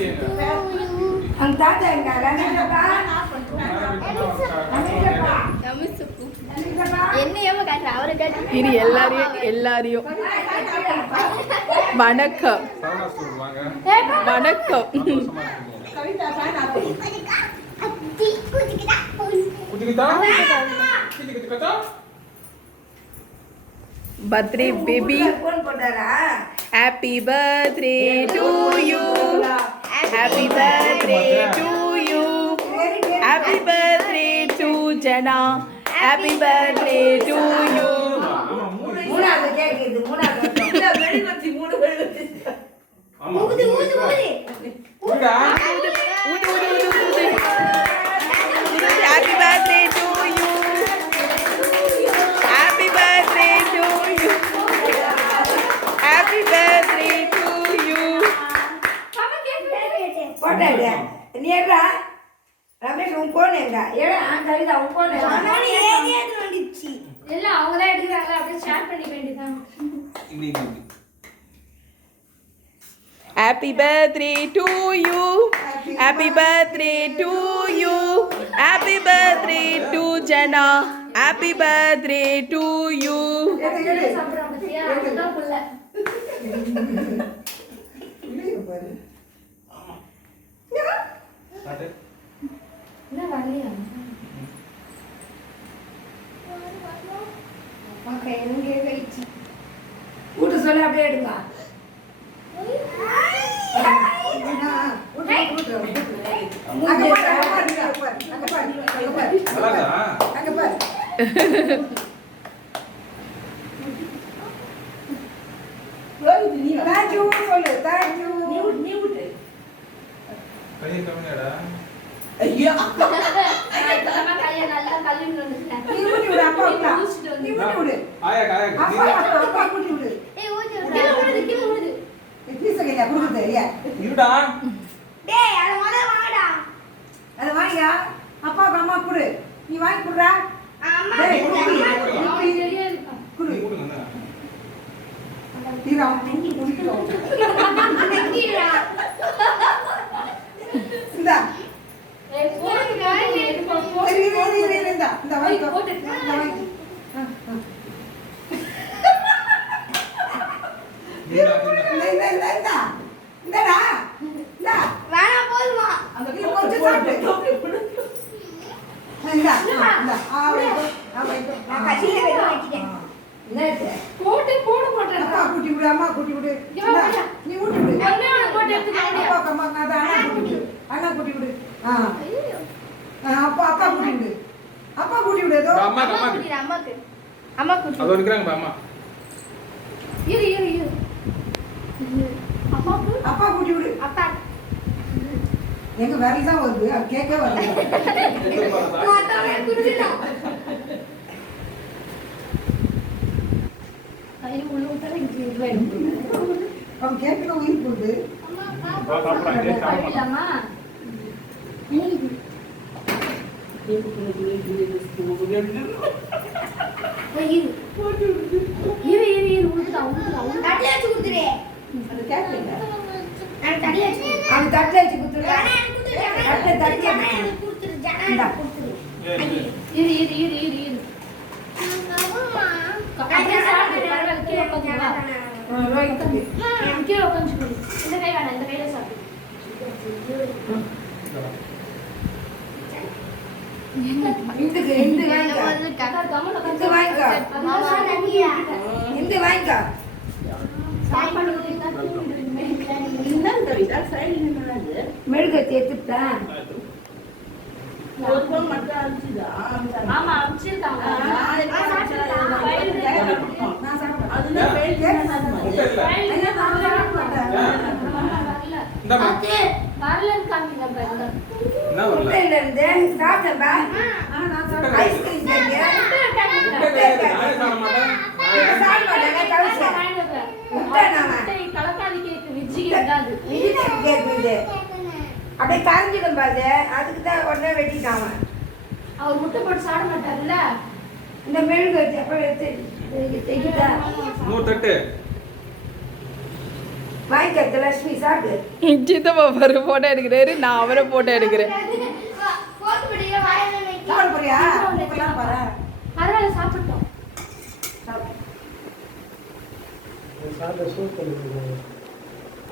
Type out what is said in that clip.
ang tatay nga lamig na ba இது எல்லாரையும் வணக்கம் வணக்கம் birthday baby happy birthday to you happy birthday to you happy birthday to Jana happy birthday to you மூணாவது cake இது மூணாவது இல்ல வெடிமத்தி மூணு வெடிமத்தி ஊது ஊது ஊதுடா ஊது happy birthday to you happy birthday to you happy birthday to you போடா நீடா ரமேஷ் உன் போன் எங்க ஏடா கவிதா உன் போன் நானே ஏதேது வந்துச்சு எல்லாம் அவங்க தான் எடுக்கறாங்க அப்படியே ஷேர் பண்ணிக்க வேண்டியதான் happy birthday to you happy birthday to you happy birthday to Jana happy birthday to you சாப்பிடுறாங்க அதுதான் புள்ள என்ன வரலையா ஓகே எங்க கைச்சி ஊட்ட சொல்ல அப்படியே எடுங்க அப்பா அம்மா குடு நீ வாங்கி குடுறா எங்க வேலைதான் வருது கேட்க வருது அவன் கேட்கல உயிர் போகுது மெழுகத்தி எடுத்துட்டேன் அப்படியே கரைஞ்சிடும் பாரு, அதுக்கு தான் உடனே வெட்டிட்டாங்க. அவர் முட்டை போட்டு சாப்பிட மாட்டார்ல, இந்த மெழுகு வச்சு அப்போ எடுத்து வாங்கிக்க லட்சுமி சாப்பிடு. சித்தப்பா பாரு போட்டோ எடுக்கிறாரு, நான் அவரை போட்டோ எடுக்கிறேன். சாப்பிட போறியா? பாரு. அதனால சாப்பிட்டோம். சாப்பிட சூப் பண்ணிருக்கோம்.